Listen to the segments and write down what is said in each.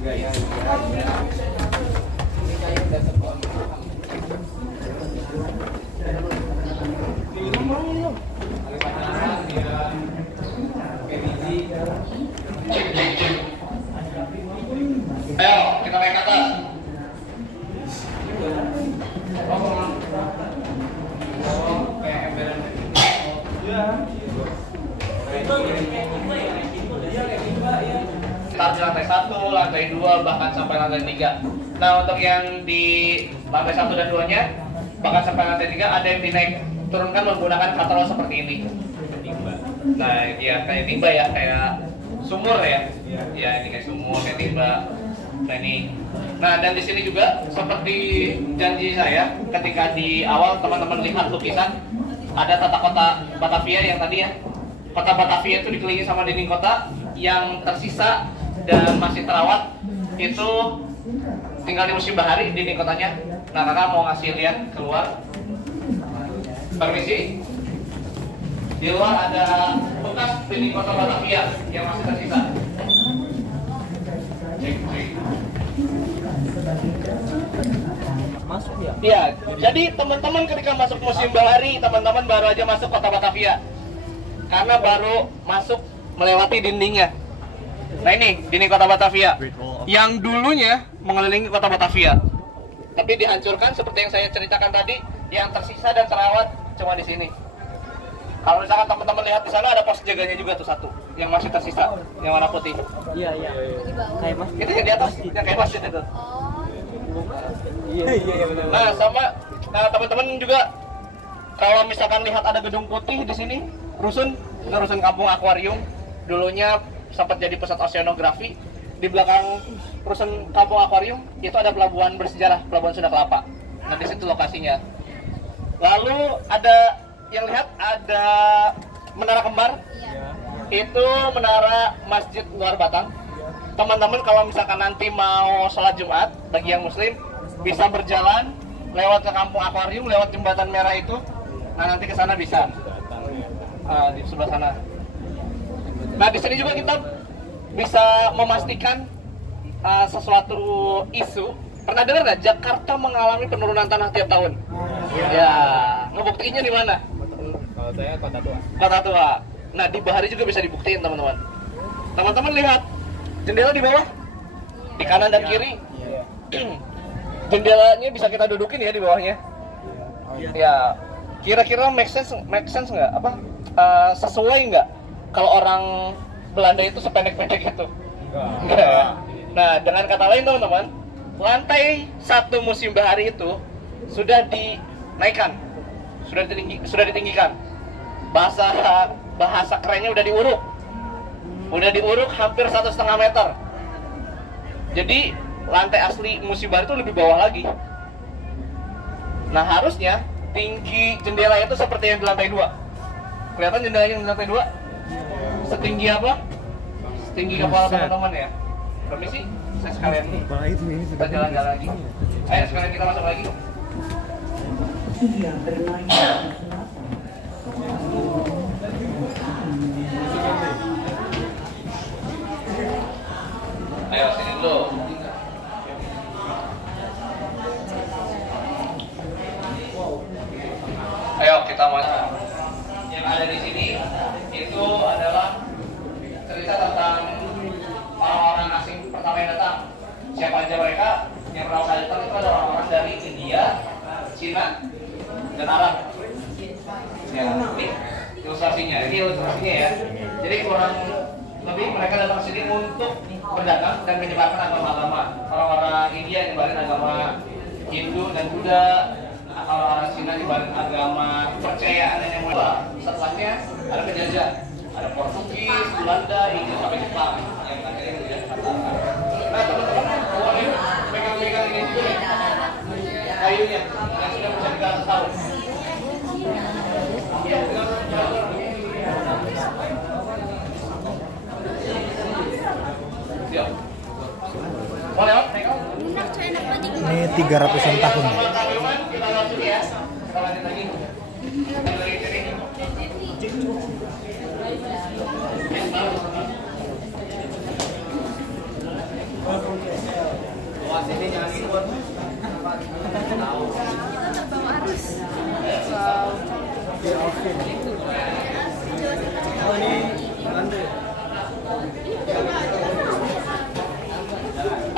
Ayo, kita naik ke atas. Start di lantai 1, lantai 2, bahkan sampai lantai 3. Nah, untuk yang di lantai 1 dan 2-nya, bahkan sampai lantai 3 ada yang dinaik turunkan menggunakan katalog seperti ini. Nah, ya kayak timba ya, kayak sumur ya. Ya, ini kayak sumur, kayak timba. Nah, ini. Nah, dan di sini juga seperti janji saya ketika di awal teman-teman lihat lukisan ada tata kota Batavia yang tadi ya. Kota Batavia itu dikelilingi sama dinding kota yang tersisa dan masih terawat itu tinggal di musim bahari dinding kotanya. Nah, kakak mau ngasih lihat keluar. Permisi. Di luar ada bekas dinding kota Batavia yang masih tersisa. Masuk ya? Iya, jadi teman-teman ketika masuk musim bahari, teman-teman baru aja masuk kota Batavia. Karena baru masuk melewati dindingnya. Nah, ini dinding kota Batavia yang dulunya mengelilingi kota Batavia. Tapi dihancurkan seperti yang saya ceritakan tadi, yang tersisa dan terawat cuma di sini. Kalau misalkan teman-teman lihat di sana ada pos jaganya juga tuh satu, yang masih tersisa, yang warna putih. Iya. Kayak masjid. Itu yang di atas, yang kayak masjid itu. Iya benar. Nah, sama, nah teman-teman juga kalau misalkan lihat ada gedung putih di sini, rusun kampung akuarium, dulunya sempat jadi pusat oceanografi. Di belakang rusun kampung akuarium itu ada pelabuhan bersejarah, pelabuhan Sunda Kelapa. Nah, di situ lokasinya. Lalu ada yang lihat ada menara kembar. Itu menara Masjid Luar Batang. Teman-teman kalau misalkan nanti mau sholat Jumat bagi yang muslim bisa berjalan lewat ke kampung akuarium, lewat jembatan merah itu. Nah, nanti ke sana bisa. Di sebelah sana. Nah, di sini juga kita bisa memastikan sesuatu isu. Pernah dengar nggak Jakarta mengalami penurunan tanah tiap tahun? Ya, ngebuktiinnya di mana? Kalau saya Kota Tua. Kota Tua. Nah, di Bahari juga bisa dibuktiin, teman-teman. Teman-teman lihat jendela di bawah, di kanan dan kiri. Jendelanya bisa kita dudukin ya di bawahnya. Ya, kira-kira make sense nggak? Apa sesuai nggak kalau orang Belanda itu sependek-pendek itu? Enggak ya. Nah, dengan kata lain teman-teman, lantai 1 museum bahari itu sudah dinaikkan, sudah ditinggikan. Bahasa kerennya udah diuruk hampir 1,5 meter. Jadi lantai asli museum bahari itu lebih bawah lagi. Nah, harusnya tinggi jendela itu seperti yang di lantai 2. Kelihatan jendelanya yang di lantai 2? Setinggi apa? Setinggi kepala teman-teman ya. Permisi, saya sekalian nih. Kita jalan-jalan lagi. Ayo sekalian kita masuk lagi. Ayo sini dulu. Ayo kita masuk. Yang ada di sini itu adalah cerita tentang orang-orang asing pertama yang datang. Siapa aja mereka? Yang pertama kali datang itu adalah orang-orang dari India, Cina, dan Arab. Ya, ini ilustrasinya ya. Jadi kurang lebih mereka datang ke sini untuk berdagang dan menyebarkan agama-agama. Orang-orang India nyebarin agama Hindu dan Buddha. Orang-orang Cina nyebarin agama kepercayaan yang mulai. Setelahnya ada penjajah, ada Portugis, Belanda, Inggris sampai Jepang yang akhirnya menjadi kata. Nah, teman-teman boleh pegang-pegang ini juga nih kayunya yang sudah bisa digantung tahun. Siap. Boleh, Om? Ini 300-an tahun. Kita lanjut ya. Kita lanjut lagi. terbawa arus. Wow.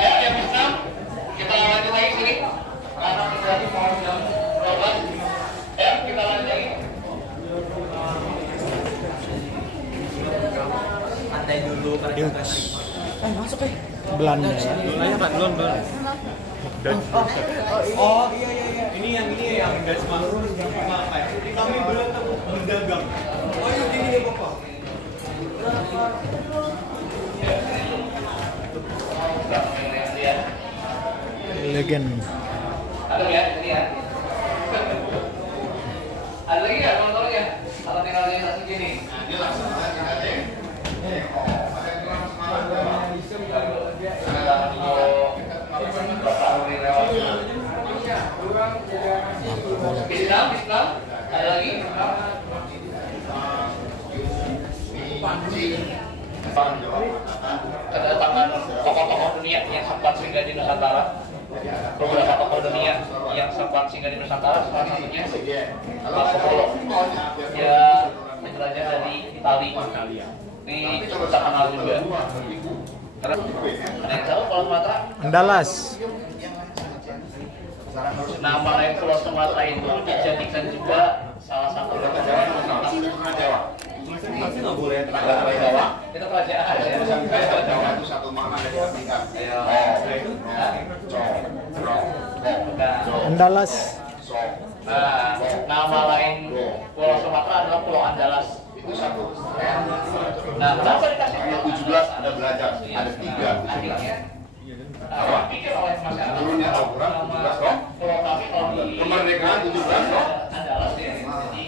Ayo yang bisa kita lanjut lagi sini karena terjadi pohon jam 12. Ayo kita lanjut lagi. Santai dulu kan. Masuk Belanda. Nanya Pak, belum. Oh iya. Ini yang dari Semarang sama apa ya? Kami belum mendagang. Oh iya gini ya Bapak. Legend. Ada ya, ini ya. Ada lagi ya, teman-teman ya? Atau tinggal di langsung gini? Dia langsung aja. Islam, ada lagi? Kedatangan tokoh-tokoh dunia yang sempat singgah di Nusantara. Beberapa tokoh dunia yang sempat singgah di Nusantara, salah satunya Marco Polo. Dia menjelajah dari Italia. Ini cukup terkenal juga. Terus ada yang tahu Pulau Sumatera? Andalas. Nama lain Pulau Sumatera itu dijadikan juga salah satu kerajaan Jawa. Nggak boleh Jawa itu kerajaan ya. Jawa itu satu makna dari tingkat. Andalas. Nah, nama lain Pulau Sumatera adalah Pulau Andalas. Itu satu. Nah, kenapa dikasih Ayat 17 ada belajar, ada 3. Akhirnya pikir oleh masyarakat Turunnya Al-Quran 17 dong. Pulau kami kalau di Kemerdekaan 17 dong. Andalas ya.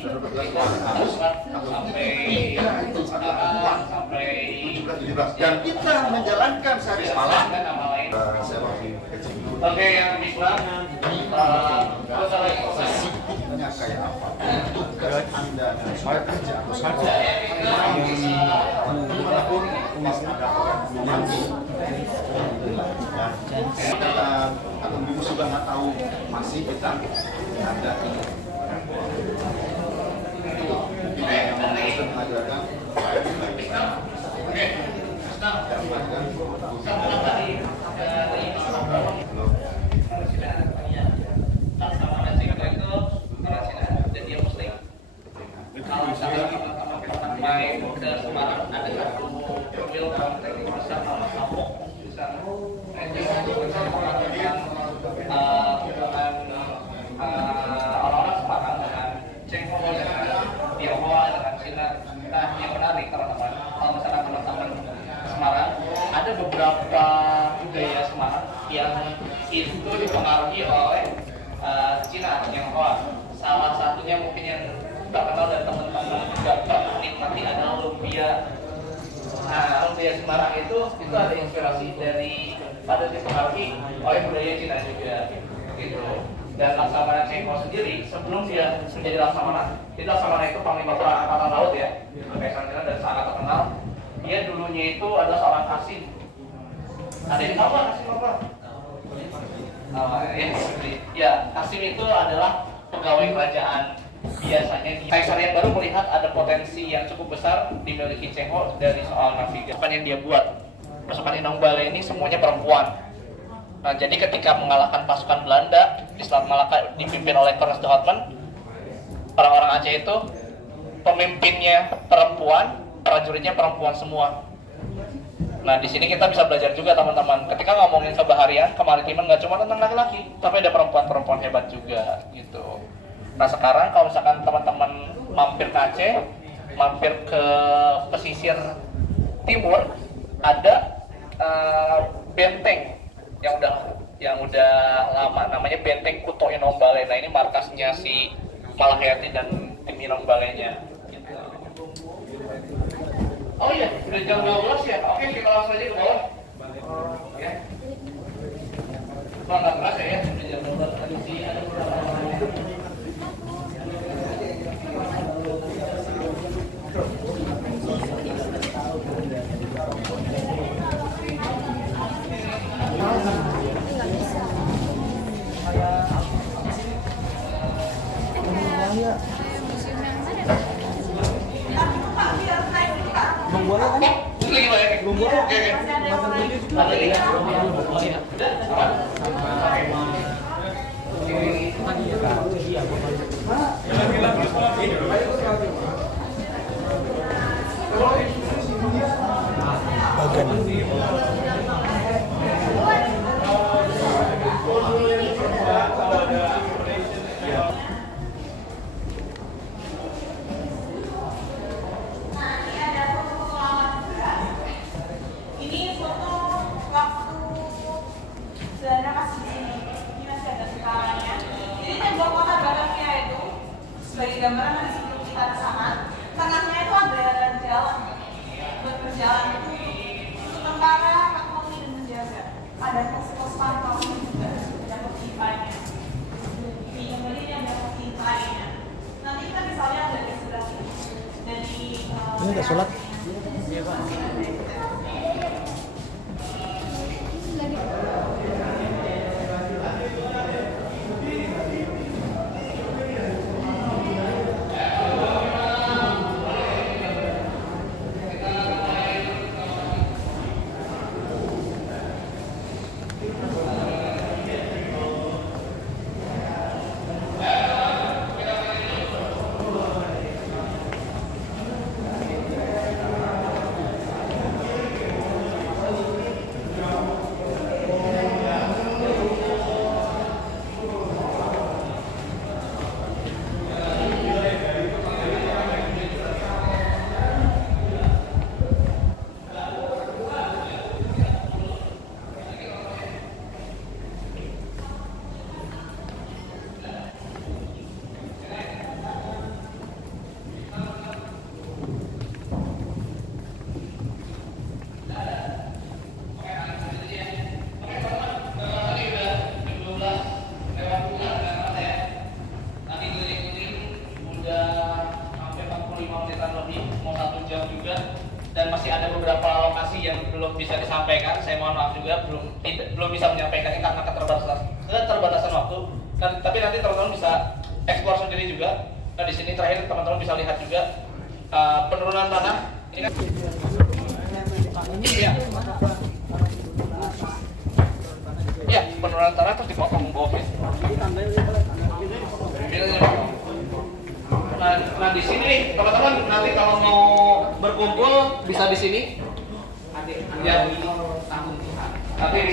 Jadi sampai 17. Dan kita menjalankan sehari semalam. nama lain. Saya masih kecil. Oke, yang Islam terus ada lagi Nya kayak apa? Tugas Anda dan saya kerja atau saja. Dimanapun umat ada orang belum mati. Kita atau ibu sudah nggak tahu masih kita ada ini. Itu kita yang menguruskan mengajarkan. Oke, Islam sama tadi dari Laksamana Cengho itu dan dia Muslim. Kalau misalnya teman-teman main ke Semarang ada satu mobil teknik besar nama Sapok di sana. Itu yang hubungan orang-orang Semarang dengan Cengho dengan Tionghoa dengan Cina. Nah, yang menarik teman-teman, kalau misalnya teman-teman Semarang ada beberapa budaya Semarang yang itu dipengaruhi oleh Cina, Tionghoa. Salah satunya mungkin yang terkenal dan teman-teman juga pernah nikmati adalah lumpia. Nah, lumpia Semarang itu ada inspirasi dari pada dipengaruhi oleh budaya Cina juga, gitu. Dan Laksamana Cengho sendiri sebelum dia menjadi Laksamana, jadi Laksamana itu panglima perang angkatan laut ya, Kaisar Cina dan sangat terkenal. Dia dulunya itu adalah seorang kasim. Ada yang tahu nggak kasim apa? Ya, kasim itu adalah pegawai kerajaan. Biasanya Kaisar yang baru melihat ada potensi yang cukup besar dimiliki Cengho dari soal navigasi. Apa yang dia buat? Pasukan Inong Balai ini semuanya perempuan. Nah, jadi ketika mengalahkan pasukan Belanda di Selat Malaka dipimpin oleh Ernest de Houtman, orang-orang Aceh itu pemimpinnya perempuan, prajuritnya perempuan semua. Nah, di sini kita bisa belajar juga teman-teman. Ketika ngomongin kebaharian, kemaritiman nggak cuma tentang laki-laki, tapi ada perempuan-perempuan hebat juga, gitu. Nah, sekarang kalau misalkan teman-teman mampir ke Aceh, mampir ke pesisir timur, ada benteng yang udah lama, namanya Benteng Kuto Inong Balai. Nah, ini markasnya si Malakayati dan tim Inong Balainya. Gitu. Oh iya, udah jam 12 ya? Oke, kita langsung aja ke bawah. Ya. Nggak berasa ya, udah jam 12. Ada beberapa Ini foto waktu Belanda masih di sini. Ini masih ada sekarangnya. Jadi tembok kota belakangnya itu sebagai gambaran dari sebelum kita ke sana. Tengahnya itu ada jalan buat berjalan itu sementara patroli dan menjaga. Ada pos-pos pantauan juga, ada pos-pipanya. Di kembali ini ada pos-pipanya. Nanti kita bisa lihat dari sebelah sini. Dari Ini udah sholat? Dan masih ada beberapa lokasi yang belum bisa disampaikan. Saya mohon maaf juga belum bisa menyampaikannya karena keterbatasan waktu. Tapi nanti teman-teman bisa eksplor sendiri juga. Nah di sini terakhir teman-teman bisa lihat juga penurunan tanah. Ini kan ya penurunan tanah terus dipotong bawahnya. Nah di sini nih teman-teman nanti kalau mau berkumpul bisa di sini. Ya, nanti bisa